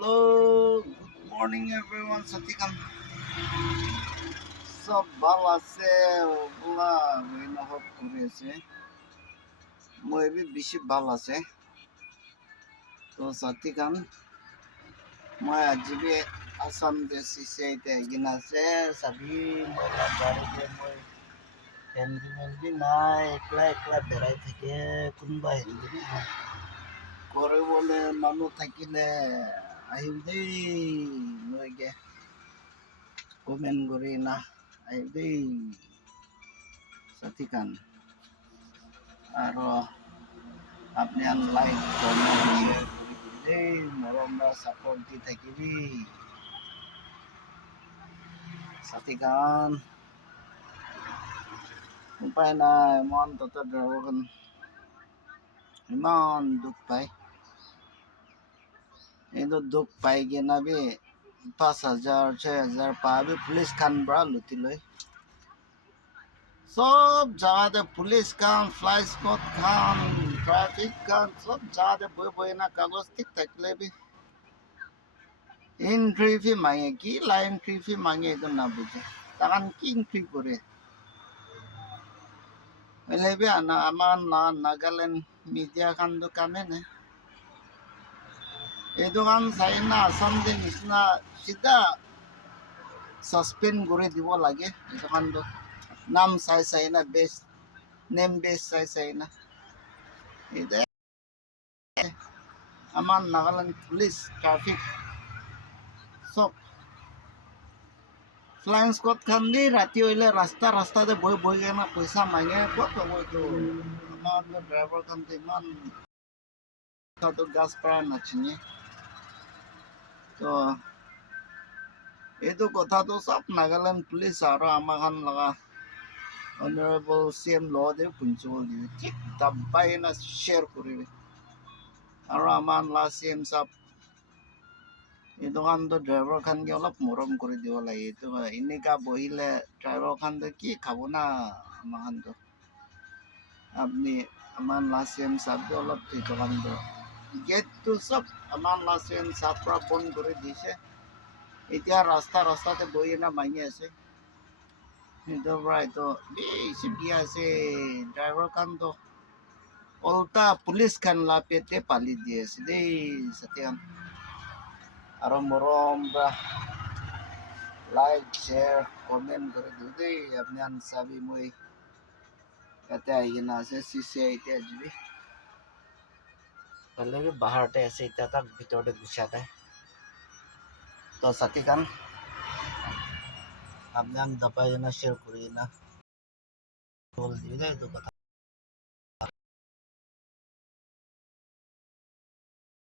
Hello, good morning everyone. Satikan. সব ভাল আছে ওগুলা অনুভব করে আছে মই বি বেশি ভাল আছে তো সাতিকান মই আজি বি আসাম দেশি সেইতে গিনা আছে সাবি মই গাড়িতে মই হ্যান্ডমেল বি নাই একলা একলা বেড়াই থাকে কোনবা হেন্দি করে বলে মানুষ থাকিলে আহিম দেই নইগে কমেন্ট করি না আহিম দেই সাতিকান আর আপনি লাইক কমেন্ট শেয়ার করে দিলে মরমরা সাপোর্ট দি থাকিবি সাথীগান উপায় নাই মন তত ড্রাইভারখন ইমান দুখ পায় কিন্তু দুখ পাই কিনা বি 5,000 6,000 পাবি পুলিশ খান পৰা লুটি লৈ সব জায়গাতে পুলিশ খান ফ্লাই স্কোয়াড খান ট্রাফিক খান সব জায়গাতে বই বই না কাগজ ঠিক থাকলে বি এন্ট্রি ফি মাঙে কি লাইন এন্ট্রি ফি মাঙে এটা না বুঝে তাকান কি এন্ট্রি করে হলে বি আমার নাগাল্যান্ড মিডিয়া খান তো কামে না এই দোকান চাই না আসাম যে নিচিনা সিধা সাসপেন্ড করে দিব লাগে এই দোকান তো নাম চাই চাই না বেস নেম বেস চাই চাই না এটা আমার নাগাল্যান্ড পুলিশ ট্রাফিক সব ফ্লাইং স্কোয়াড খান দি রাতি হইলে রাস্তা রাস্তাতে বই বই কেনা পয়সা মাঙে কত বই তো আমার ড্রাইভার খান তো ইমান তো গাছ পাড়া নাচিনে তো এইটো কথা তো সব নাগাল্যান্ড পুলিশ আর আমার খান লাগা অনারেবল সিএম ল দে প্রিন্সিপাল দিবি ঠিক দাবাই না শেয়ার করিবি আর আমার লা সিএম সাহেব এই দোকান তো ড্রাইভার খানকে অলপ মরম করে দিব লাগে তো এনেকা বহিলে ড্রাইভার খান তো কি খাব না আমার খান তো আপনি আমার লা সিএম সাহেবকে অলপ এই দোকান তো গেটটো সব আমার লা সিএম সাহেব পৰা বন্ধ করে দিছে এতিয়া রাস্তা রাস্তাতে বহি না মাঙি আছে itu right to si biya si driver kan to ulta pulis kan lapit te pali dia si de satian arom morom ba like share comment kore do de apni an sabi moi kate aina se si se ite ajbi pale bi bahar te ase ita tak bitor te gusa to satikan apni an dapai na share kori na bol di de to